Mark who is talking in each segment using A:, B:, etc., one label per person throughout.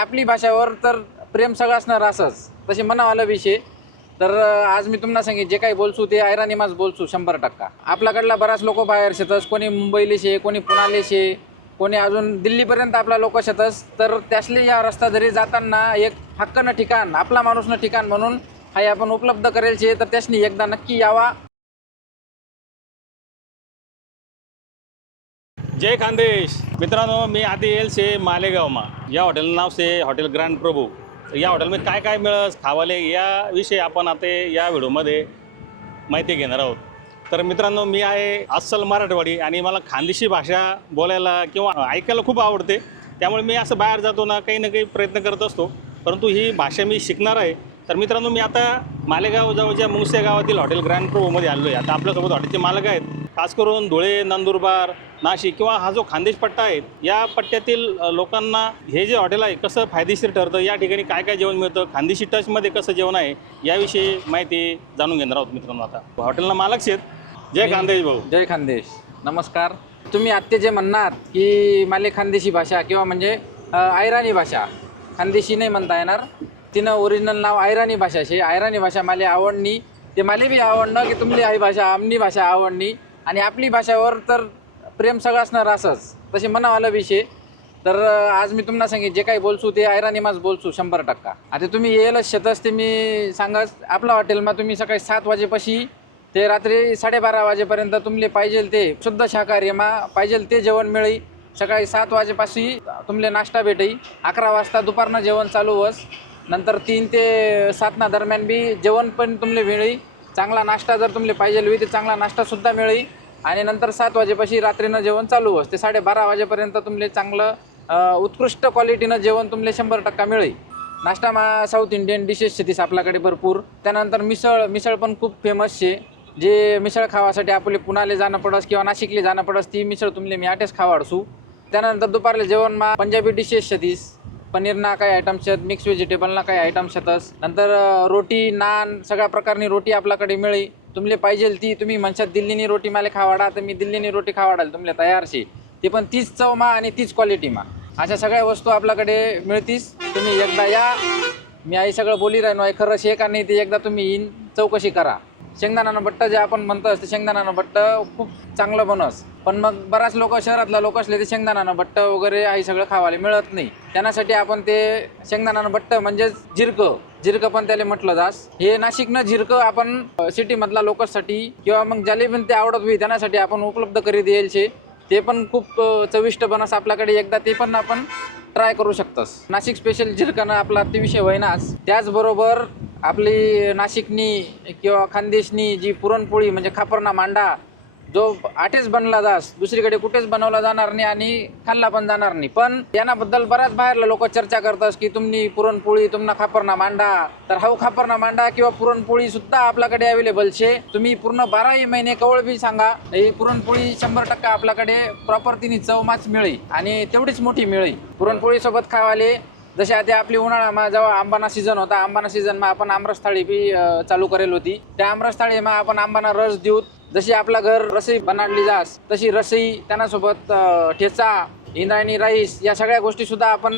A: आपली भाषावर तर प्रेम सगळं असणार असंच. तसे म्हणावाला विषय. तर आज मी तुम्हाला सांगेन जे काही बोलसू ते ऐराणीमाच बोलसू शंभर टक्का. आपल्याकडला बराच लोक बाहेर शेतस कोणी मुंबईले शे कोणी पुण्याले शे कोणी अजून दिल्लीपर्यंत आपला लोक शेतस. तर त्यासले या रस्ता जरी जाताना एक हक्कनं ठिकाण आपला माणूसनं ठिकाण म्हणून हा आपण उपलब्ध करेल शे तर त्यासनी एकदा नक्की यावा.
B: जय खानदेश. मित्रांनो मी आधी येईल से मालेगावमा. या हॉटेलचं नाव से हॉटेल ग्रँड प्रभू. तर या हॉटेलमध्ये काय काय मिळस खावाले याविषयी आपण आता या व्हिडिओमध्ये माहिती घेणार आहोत. तर मित्रांनो मी आहे अस्सल मराठवाडी आणि मला खानदेशी भाषा बोलायला किंवा ऐकायला खूप आवडते. त्यामुळे मी असं बाहेर जातो ना काही ना काही प्रयत्न करत असतो. परंतु ही भाषा मी शिकणार आहे. तर मित्रांनो मी आता मालेगाव जवळच्या मुंगसे गावातील हॉटेल ग्रँड प्रोमध्ये आलो आहे आता आपल्यासोबत हॉटेलचे मालक आहेत. खास करून धुळे नंदुरबार नाशिक किंवा हा जो खानदेश पट्टा आहे या पट्ट्यातील लोकांना हे जे हॉटेल आहे कसं फायदेशीर ठरतं? या ठिकाणी काय काय जेवण मिळतं? खानदेशी टचमध्ये कसं जेवण आहे? याविषयी माहिती जाणून घेणार आहोत मित्रांनो आता. हॉटेलला मालक आहेत. जय खानदेश भाऊ.
A: जय खानदेश. नमस्कार. तुम्ही आत्ते जे म्हणणार की माले खानदेशी भाषा किंवा म्हणजे अ, आयराणी भाषा खानदेशी नाही म्हणता येणार. तिनं ओरिजिनल नाव आयराणी भाषा शे. आयराणी भाषा माले आवडणी ते माले बी आवडणं की तुमली आई भाषा आमनी भाषा आवडणी आणि आपली भाषावर तर प्रेम सगळं असणार असंच. तसे म्हणावाला विषय तर आज मी तुम्हाला सांगेन जे काही बोलसू ते आयराणीमाच बोलसू शंभर टक्का. आता तुम्ही येलच शेतच ते मी सांगच आपल्या हॉटेलमा तुम्ही सकाळी सात वाजेपाशी ते रात्री साडेबारा वाजेपर्यंत तुमले पाहिजे ते शुद्ध शाकाहारीमा पाहिजे ते जेवण मिळेल सकाळी सात वाजेपाशी तुमले नाश्ता भेटई. अकरा वाजता दुपारनं जेवण चालू वस नंतर तीन ते सातना दरम्यान बी जेवण पण तुमले मिळी चांगला नाश्ता जर तुमले पाहिजे होई तर चांगला नाश्तासुद्धा मिळी आणि नंतर सात वाजेपाशी रात्रीनं जेवण चालू असते साडेबारा वाजेपर्यंत तुमले चांगलं उत्कृष्ट क्वालिटीनं जेवण तुमले शंभर टक्का मिळी नाश्तामा साऊथ इंडियन डिशेस शेतीस आपल्याकडे भरपूर. त्यानंतर मिसळ मिसळ पण खूप फेमस शे. जे मिसळ खावासाठी आपले पुण्याले जाणं पडस किंवा नाशिकले जाणं पडस ती मिसळ तुमले मी आठेच खावाडसू. त्यानंतर दुपारले जेवण मा पंजाबी डिशेस शेतीस पनीरना काही आयटम्स आहेत मिक्स व्हेजिटेबलना काही आयटम्स येतस नंतर रोटी नान सगळ्या प्रकारनी रोटी आपल्याकडे मिळी. तुमले पाहिजे ती तुम्ही म्हणशात दिल्लीनी रोटी मला खावाडा तर मी दिल्लीनी रोटी खावाडाल तुमले तयारशी. ती पण तीच चवमा आणि तीच क्वालिटी मा. अशा सगळ्या वस्तू आपल्याकडे मिळतीस. तुम्ही एकदा या. मी आई सगळं बोली राहिनो आहे खरंच हे का नाही ते एकदा तुम्ही येईन चौकशी करा. शेंगदाण्यानं भट्ट जे आपण म्हणतो ते शेंगदाण्यानं भट्ट खूप चांगलं बनस. पण मग बराच लोक शहरातला लोक असले ते शेंगदाणानं भट्ट वगैरे आई सगळं खावायला मिळत नाही. त्यांनासाठी आपण ते शेंगदाणानं भट्ट म्हणजेच जिरकं. जिरकं पण त्याला म्हटलं जास. हे नाशिकनं जिरकं आपण सिटीमधला लोकांसाठी किंवा मग ज्याला पण ते आवडत होईल त्यांनासाठी आपण उपलब्ध करी येईल शे ते पण खूप चविष्ट बनस आपल्याकडे. एकदा ते पण आपण ट्राय करू शकतस. नाशिक स्पेशल जिरकानं आपला ते विषय त्याचबरोबर आपली नाशिकनी किंवा खानदेशनी जी पुरणपोळी म्हणजे खापरना मांडा जो आठेच बनला जास दुसरीकडे कुठेच बनवला जाणार नाही आणि खाल्ला पण जाणार नाही. पण यानाबद्दल बऱ्याच बाहेरला लोक चर्चा करतात की तुम्ही पुरणपोळी तुम्हाला खापरना मांडा. तर हाऊ खापरना मांडा किंवा पुरणपोळी सुद्धा आपल्याकडे अवेलेबल शे. तुम्ही पूर्ण बाराही महिने कवळ बी सांगा ही पुरणपोळी शंभर टक्का आपल्याकडे प्रॉपर तिने चवमाच मिळेल आणि तेवढीच मोठी मिळेल. पुरणपोळी सोबत खावाले जसे आता आपली उन्हाळामा जेव्हा आंबाना सीझन होता आंबाना सीझनमा आपण आमरस थाळी बी चालू करेल होती. त्या आमरस थाळीमा आपण आंबाना रस देऊ जशी आपला घर रसई बनाडली जास तशी रसई त्यांनासोबत ठेचा इंद्रायणी राईस या सगळ्या गोष्टीसुद्धा आपण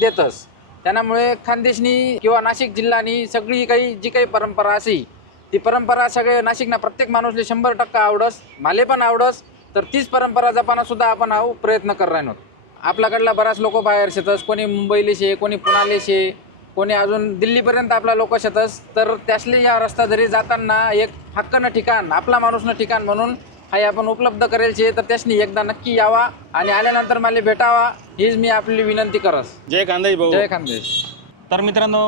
A: देतच त्यामुळे खानदेशनी किंवा नाशिक जिल्हानी सगळी काही जी काही परंपरा असी ती परंपरा सगळे नाशिकना प्रत्येक माणूसले शंभर टक्का आवडस माले पण आवडस तर तीच परंपरा जपाना सुद्धा आपण हा प्रयत्न कर राहिनो आपल्याकडला बराच लोक बाहेर शेतस. कोणी मुंबईले शे कोणी पुण्याले शे कोणी अजून दिल्लीपर्यंत आपला लोक शेतस. तर त्यासले या रस्ता जरी जाताना एक हक्कनं ठिकाण आपला माणूसनं ठिकाण म्हणून हाय आपण उपलब्ध करेल शे तर त्यासनी एकदा नक्की यावा आणि आल्यानंतर मला भेटावा हीच मी आपली विनंती करस.
B: जय खानदेश भाऊ.
A: जय खानदेश
B: तर मित्रांनो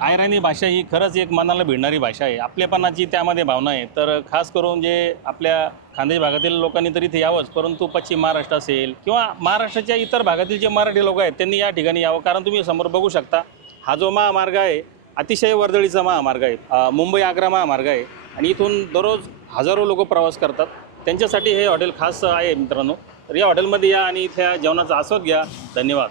B: आयराणी भाषा ही खरंच एक मनाला भिडणारी भाषा आहे. आपलेपणाची त्यामध्ये भावना आहे. तर खास करून जे आपल्या खानदेश भागातील लोकांनी तर इथे यावंच परंतु पश्चिम महाराष्ट्र असेल किंवा महाराष्ट्राच्या इतर भागातील जे मराठी लोक आहेत त्यांनी या ठिकाणी यावं. कारण तुम्ही समोर बघू शकता हा जो महामार्ग आहे अतिशय वर्दळीचा महामार्ग आहे. मुंबई आग्रा महामार्ग आहे. आणि इथून दररोज हजारो लोक प्रवास करतात. त्यांच्यासाठी हे हॉटेल खास आहे मित्रांनो. तर या हॉटेलमध्ये या आणि इथल्या जेवणाचा आस्वाद घ्या. धन्यवाद.